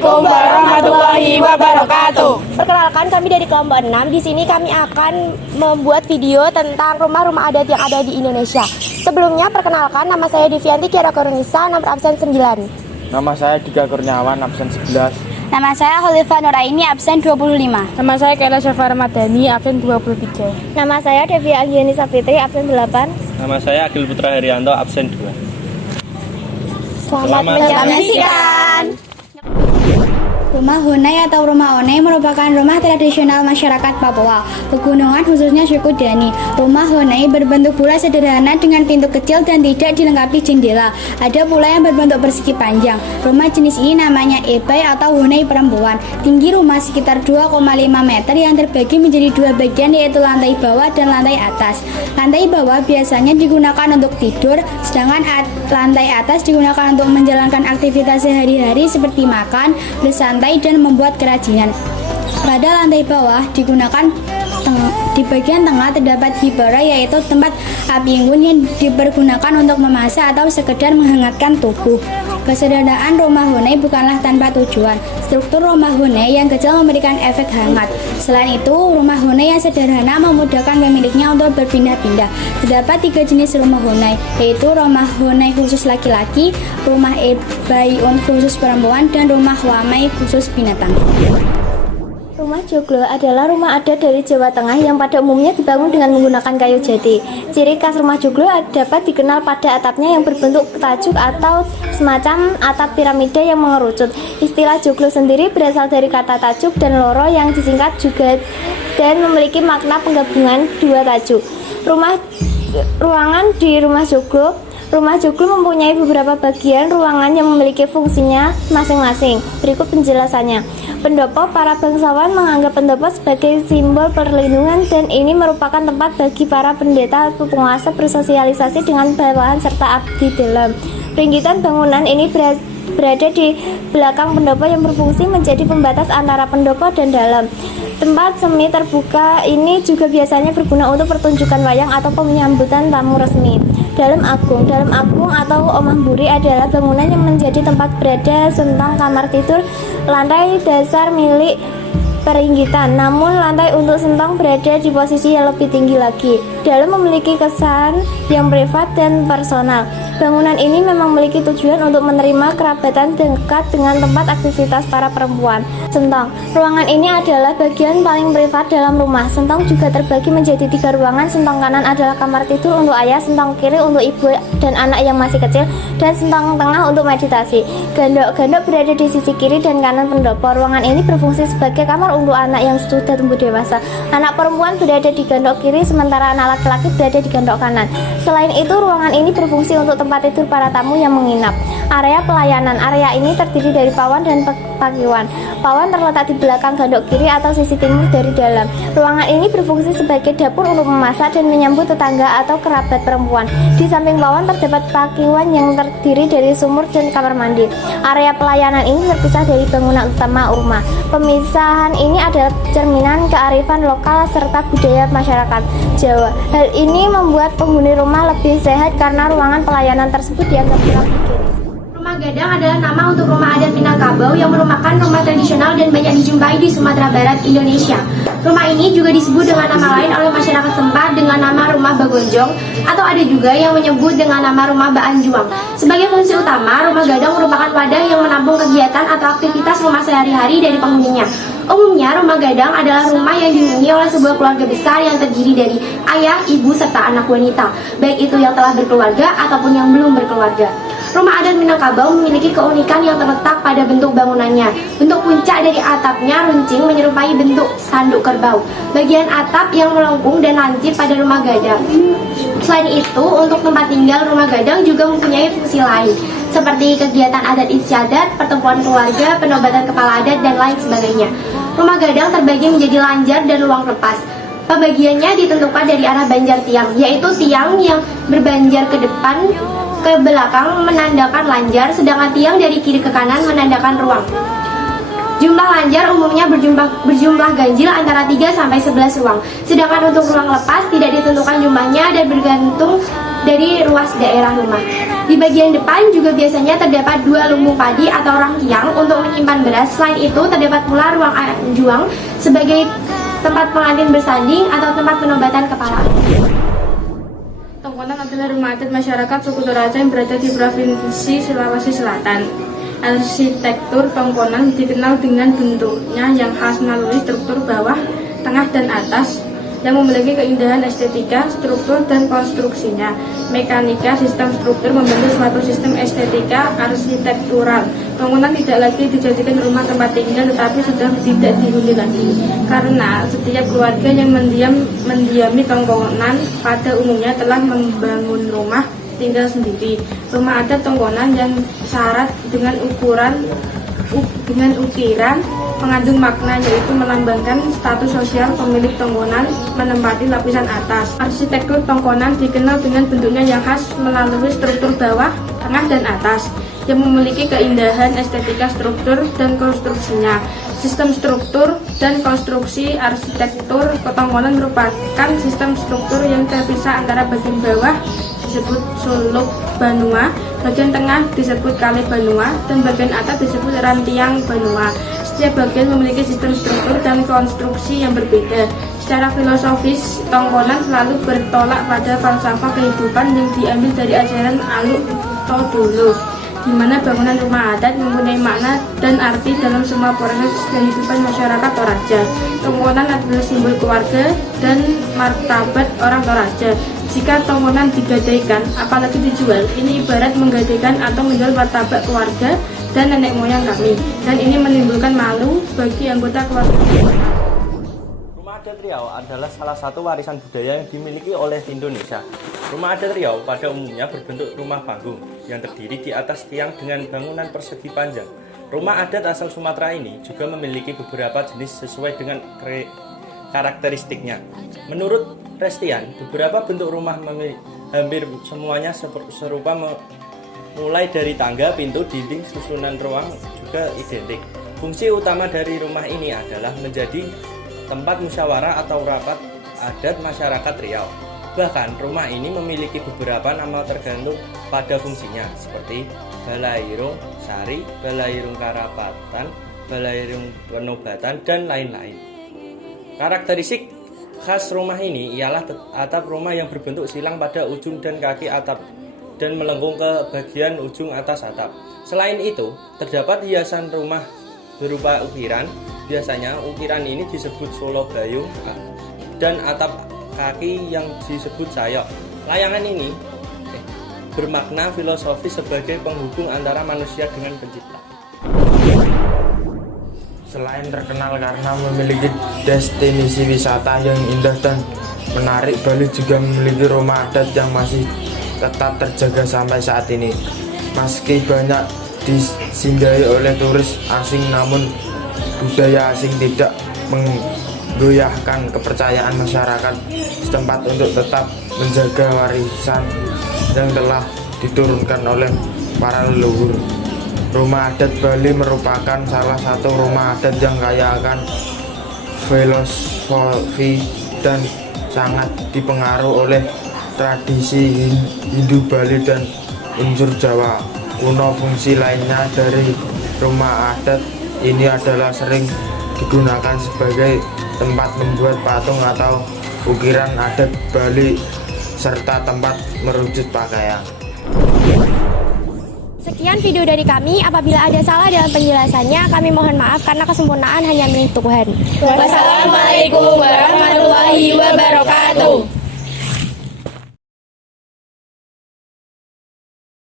Assalamualaikum warahmatullahi wabarakatuh. Perkenalkan, kami dari kelompok 6. Di sini kami akan membuat video tentang rumah-rumah adat yang ada di Indonesia. Sebelumnya, perkenalkan, nama saya Devianti Kiara Korunisa, nomor absen 9. Nama saya Dika Kurniawan, absen 11. Nama saya Khalifa Nuraini, absen 25. Nama saya Kaila Syafa Ramadhani, absen 23. Nama saya Devi Anggiani Safitri, absen 8. Nama saya Agil Putra Herianto, absen 2. Selamat menyaksikan. Rumah Honai atau Rumah Onai merupakan rumah tradisional masyarakat Papua, pegunungan khususnya suku Dani. Rumah Honai berbentuk bulat sederhana dengan pintu kecil dan tidak dilengkapi jendela. Ada pula yang berbentuk persegi panjang. Rumah jenis ini namanya ebai atau Honai perempuan. Tinggi rumah sekitar 2,5 meter yang terbagi menjadi dua bagian, yaitu lantai bawah dan lantai atas. Lantai bawah biasanya digunakan untuk tidur, sedangkan lantai atas digunakan untuk menjalankan aktivitas sehari-hari seperti makan, bersantai, dan membuat kerajinan. Pada lantai bawah digunakan di bagian tengah terdapat hibara, yaitu tempat api unggun yang dipergunakan untuk memasak atau sekedar menghangatkan tubuh. Kesederhanaan rumah Honai bukanlah tanpa tujuan. Struktur rumah Honai yang kecil memberikan efek hangat. Selain itu, rumah Honai yang sederhana memudahkan pemiliknya untuk berpindah-pindah. Terdapat 3 jenis rumah Honai, yaitu rumah Honai khusus laki-laki, rumah ebai khusus perempuan, dan rumah wamai khusus binatang. Rumah joglo adalah rumah adat dari Jawa Tengah yang pada umumnya dibangun dengan menggunakan kayu jati. Ciri khas rumah joglo dapat dikenal pada atapnya yang berbentuk tajuk atau semacam atap piramida yang mengerucut. Istilah joglo sendiri berasal dari kata tajuk dan loro yang disingkat juga dan memiliki makna penggabungan dua tajuk. Ruangan di rumah joglo. Rumah joglo mempunyai beberapa bagian ruangan yang memiliki fungsinya masing-masing. Berikut penjelasannya. Pendopo, para bangsawan menganggap pendopo sebagai simbol perlindungan, dan ini merupakan tempat bagi para pendeta atau penguasa bersosialisasi dengan bawahan serta abdi dalam. Peringgitan bangunan ini berada di belakang pendopo yang berfungsi menjadi pembatas antara pendopo dan dalam. Tempat semi terbuka ini juga biasanya berguna untuk pertunjukan wayang atau penyambutan tamu resmi. Dalam agung atau omah buri adalah bangunan yang menjadi tempat berada sentang kamar tidur, lantai dasar milik peringgitan. Namun lantai untuk sentang berada di posisi yang lebih tinggi lagi. Dalam memiliki kesan yang privat dan personal. Bangunan ini memang memiliki tujuan untuk menerima kerabatan dekat dengan tempat aktivitas para perempuan. Sentang. Ruangan ini adalah bagian paling privat dalam rumah. Sentang juga terbagi menjadi 3 ruangan. Sentang kanan adalah kamar tidur untuk ayah, sentang kiri untuk ibu dan anak yang masih kecil, dan sentang tengah untuk meditasi. Gandok berada di sisi kiri dan kanan pendopo. Ruangan ini berfungsi sebagai kamar untuk anak yang sudah tumbuh dewasa. Anak perempuan berada di gandok kiri, sementara anak laki-laki berada di gandok kanan. Selain itu, ruangan ini berfungsi untuk tempat tidur para tamu yang menginap. Area pelayanan. Area ini terdiri dari pawan dan pakiwan. Pawan terletak di belakang gandok kiri atau sisi timur dari dalam. Ruangan ini berfungsi sebagai dapur untuk memasak dan menyambut tetangga atau kerabat perempuan. Di samping pawan terdapat pakiwan yang terdiri dari sumur dan kamar mandi. Area pelayanan ini terpisah dari bangunan utama rumah. Pemisahan ini adalah cerminan kearifan lokal serta budaya masyarakat Jawa. Hal ini membuat penghuni rumah lebih sehat karena ruangan pelayanan tersebut dianggap kurang higienis. Rumah Gadang adalah nama untuk rumah adat Minangkabau yang merupakan rumah tradisional dan banyak dijumpai di Sumatera Barat, Indonesia. Rumah ini juga disebut dengan nama lain oleh masyarakat setempat dengan nama rumah Bagonjong, atau ada juga yang menyebut dengan nama rumah Baanjuang. Sebagai fungsi utama, rumah Gadang merupakan wadah yang menampung kegiatan atau aktivitas rumah sehari-hari dari penghuninya. Umumnya, rumah Gadang adalah rumah yang dihuni oleh sebuah keluarga besar yang terdiri dari ayah, ibu, serta anak wanita, baik itu yang telah berkeluarga ataupun yang belum berkeluarga. Rumah adat Minangkabau memiliki keunikan yang terletak pada bentuk bangunannya. Bentuk puncak dari atapnya runcing menyerupai bentuk tanduk kerbau. Bagian atap yang melengkung dan lancip pada rumah Gadang. Selain itu, untuk tempat tinggal rumah Gadang juga mempunyai fungsi lain, seperti kegiatan adat istiadat, pertemuan keluarga, penobatan kepala adat, dan lain sebagainya. Rumah Gadang terbagi menjadi lanjar dan ruang lepas. Pembagiannya ditentukan dari arah banjar tiang, yaitu tiang yang berbanjar ke depan ke belakang menandakan lanjar, sedangkan tiang dari kiri ke kanan menandakan ruang. Jumlah lanjar umumnya berjumlah ganjil antara 3 sampai 11 ruang. Sedangkan untuk ruang lepas tidak ditentukan jumlahnya dan bergantung dari ruas daerah rumah. Di bagian depan juga biasanya terdapat 2 lumbung padi atau rangkiang untuk menyimpan beras. Selain itu terdapat pula ruang juang sebagai tempat pengantin bersanding atau tempat penobatan kepala. Tongkonan adalah rumah adat masyarakat suku Toraja yang berada di Provinsi Sulawesi Selatan. Arsitektur Tongkonan dikenal dengan bentuknya yang khas melalui struktur bawah, tengah, dan atas yang memiliki keindahan estetika, struktur, dan konstruksinya. Mekanika sistem struktur membentuk suatu sistem estetika arsitektural. Tongkonan tidak lagi dijadikan rumah tempat tinggal tetapi sudah tidak dihuni lagi. Karena setiap keluarga yang mendiami Tongkonan pada umumnya telah membangun rumah tinggal sendiri. Rumah adat Tongkonan yang syarat dengan ukiran mengandung makna, yaitu melambangkan status sosial pemilik Tongkonan menempati lapisan atas. Arsitektur Tongkonan dikenal dengan bentuknya yang khas melalui struktur bawah, tengah, dan atas yang memiliki keindahan estetika struktur dan konstruksinya. Sistem struktur dan konstruksi arsitektur Tongkonan merupakan sistem struktur yang terpisah antara bagian bawah disebut suluk Banua, bagian tengah disebut kali Banua, dan bagian atas disebut rantiang Banua. Setiap bagian memiliki sistem struktur dan konstruksi yang berbeda. Secara filosofis, Tongkonan selalu bertolak pada falsafah kehidupan yang diambil dari ajaran Aluk Todolo, di mana bangunan rumah adat mempunyai makna dan arti dalam semua proses kehidupan masyarakat Toraja. Tongkonan adalah simbol keluarga dan martabat orang Toraja. Jika Tongkonan digadaikan, apalagi dijual, ini ibarat menggadaikan atau menjual martabat keluarga dan nenek moyang kami, dan ini menimbulkan malu bagi anggota keluarga. Rumah adat Riau adalah salah satu warisan budaya yang dimiliki oleh Indonesia. Rumah adat Riau pada umumnya berbentuk rumah panggung yang terdiri di atas tiang dengan bangunan persegi panjang. Rumah adat asal Sumatera ini juga memiliki beberapa jenis sesuai dengan karakteristiknya. Menurut Restian, beberapa bentuk rumah hampir semuanya serupa, mulai dari tangga, pintu, dinding, susunan ruang juga identik. Fungsi utama dari rumah ini adalah menjadi tempat musyawarah atau rapat adat masyarakat Riau. Bahkan rumah ini memiliki beberapa nama tergantung pada fungsinya, seperti Balairung Sari, Balairung Karapatan, Balairung Penobatan, dan lain-lain. Karakteristik khas rumah ini ialah atap rumah yang berbentuk silang pada ujung dan kaki atap dan melengkung ke bagian ujung atas atap. Selain itu, terdapat hiasan rumah berupa ukiran. Biasanya ukiran ini disebut solo gayung dan atap kaki yang disebut sayok. Layangan ini bermakna filosofis sebagai penghubung antara manusia dengan pencipta. Selain terkenal karena memiliki destinasi wisata yang indah dan menarik, Bali juga memiliki rumah adat yang masih tetap terjaga sampai saat ini. Meski banyak disinggahi oleh turis asing, namun budaya asing tidak menggoyahkan kepercayaan masyarakat setempat untuk tetap menjaga warisan yang telah diturunkan oleh para leluhur. Rumah adat Bali merupakan salah satu rumah adat yang kaya akan filosofi dan sangat dipengaruhi oleh tradisi Hindu Bali dan unsur Jawa kuno. Fungsi lainnya dari rumah adat ini adalah sering digunakan sebagai tempat membuat patung atau ukiran adat Bali serta tempat merujut pakaian. Sekian video dari kami. Apabila ada salah dalam penjelasannya, kami mohon maaf karena kesempurnaan hanya milik Tuhan. Wassalamualaikum warahmatullahi wabarakatuh.